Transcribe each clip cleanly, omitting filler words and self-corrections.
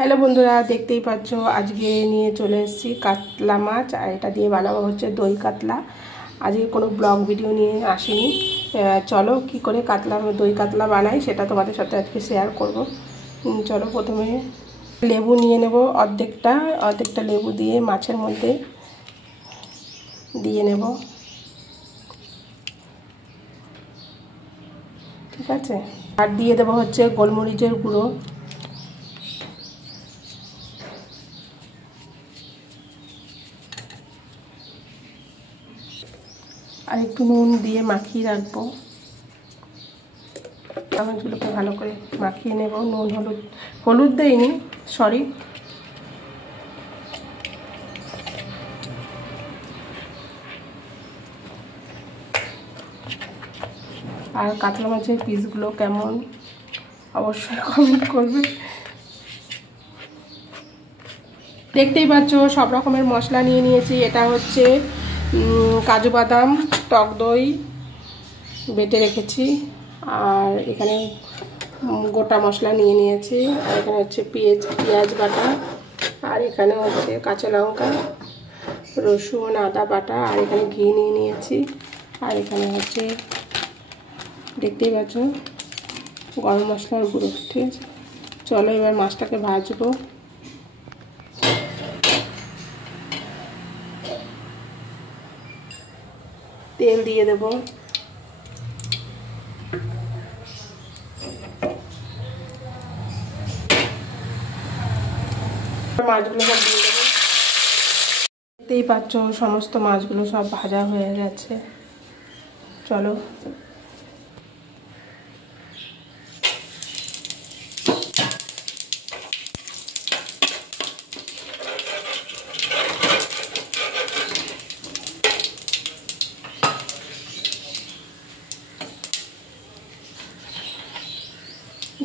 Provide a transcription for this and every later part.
Hello बंधुरा देखते ही पाচ্ছ আজকে নিয়ে চলে এসেছি কাতলা মাছ আর এটা দিয়ে বানাবো হচ্ছে দই কাতলা। আজকে কোনো ব্লগ ভিডিও নিয়ে আসিনি, চলো কি করে কাতলা দই কাতলা বানাই সেটা তোমাদের সাথে আজকে শেয়ার করব। চলো প্রথমে লেবু নিয়ে নেব, অর্ধেকটা লেবু দিয়ে মাছের মধ্যে দিয়ে নেব, ঠিক আছে। আর দিয়ে দেবো হচ্ছে গোলমরিচের গুঁড়ো, আর একটু নুন দিয়ে মাখিয়ে রাখবো। চামচগুলোকে ভালো করে মাখিয়ে নেব। নুন হলুদ দেইনি, সরি। আর কাতলা মাছের পিসগুলো কেমন অবশ্যই কমেন্ট করবে। দেখতেই পাচ্ছ সব রকমের মশলা নিয়ে নিয়েছি। এটা হচ্ছে কাজু বাদাম, টক দই বেটে রেখেছি, আর এখানে গোটা মশলা নিয়ে নিয়েছি, আর এখানে হচ্ছে পেঁয়াজ বাটা, আর এখানে হচ্ছে কাঁচা লঙ্কা, রসুন, আদা বাটা, আর এখানে ঘি নিয়ে নিয়েছি, আর এখানে হচ্ছে দেখতেই পাচ্ছ গরম মশলার গুঁড়ো, ঠিক আছে। চলো এবার মাছটাকে ভাজবো। তেল দিয়ে দেব, মাছগুলো সব দিয়ে দেবো। দেখতেই পাচ্ছ সমস্ত মাছগুলো সব ভাজা হয়ে গেছে। চলো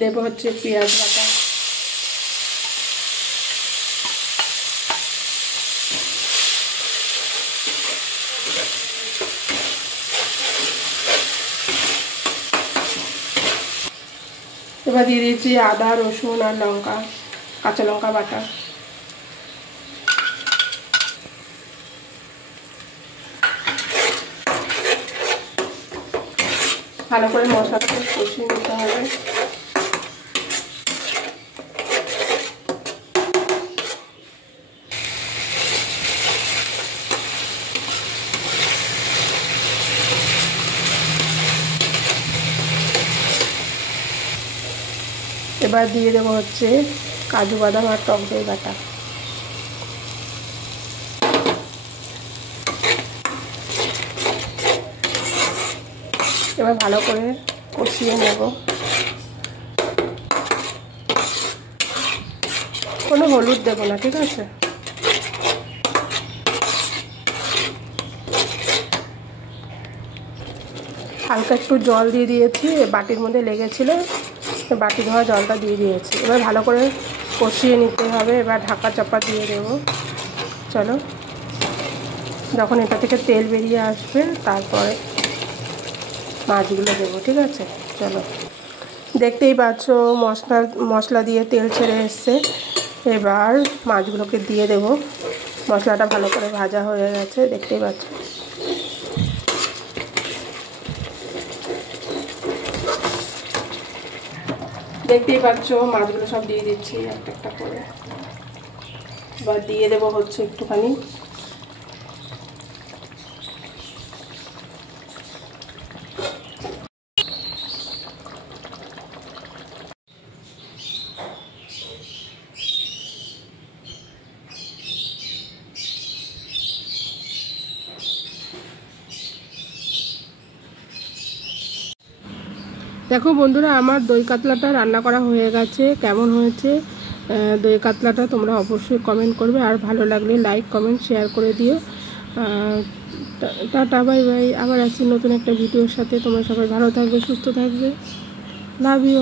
দেবো হচ্ছে পেঁয়াজ বাটা, এবার দিয়ে দিয়েছি আদা, রসুন আর লঙ্কা, কাঁচা লঙ্কা বাটা। ভালো করে মশলাটাকে কষিয়ে নিতে হবে। এবার দিয়ে দেবো হচ্ছে কাজু বাদাম আর টক দই বাটা। এবার ভালো করে কষিয়ে নেব। কোনো হলুদ দেবো না, ঠিক আছে। হালকা একটু জল দিয়ে দিয়েছি, বাটির মধ্যে লেগেছিল, বাটি ধোয়া জলটা দিয়ে দিয়েছি। এবার ভালো করে কষিয়ে নিতে হবে। এবার ঢাকা চাপা দিয়ে দেবো। চলো যখন এটা থেকে তেল বেরিয়ে আসবে তারপরে মাছগুলো দেবো, ঠিক আছে। চলো দেখতেই পাচ্ছ মশলা দিয়ে তেল ছেড়ে এসছে। এবার মাছগুলোকে দিয়ে দেবো। মশলাটা ভালো করে ভাজা হয়ে গেছে, দেখতেই পাচ্ছ। দেখতেই পাচ্ছ মাছগুলো সব দিয়ে দিচ্ছি একটা একটা করে। এবার দিয়ে দেবো হচ্ছে একটুখানি দেখো বন্ধুরা, আমার দই কাতলাটা রান্না করা হয়ে গেছে। কেমন হয়েছে দই কাতলাটা তোমরা অবশ্যই কমেন্ট করবে, আর ভালো লাগলে লাইক কমেন্ট শেয়ার করে দিও। Tata bye bye. আবার আসছি নতুন একটা ভিডিওর সাথে। তোমরা সবাই ভালো থাকবে, সুস্থ থাকবে। Love you.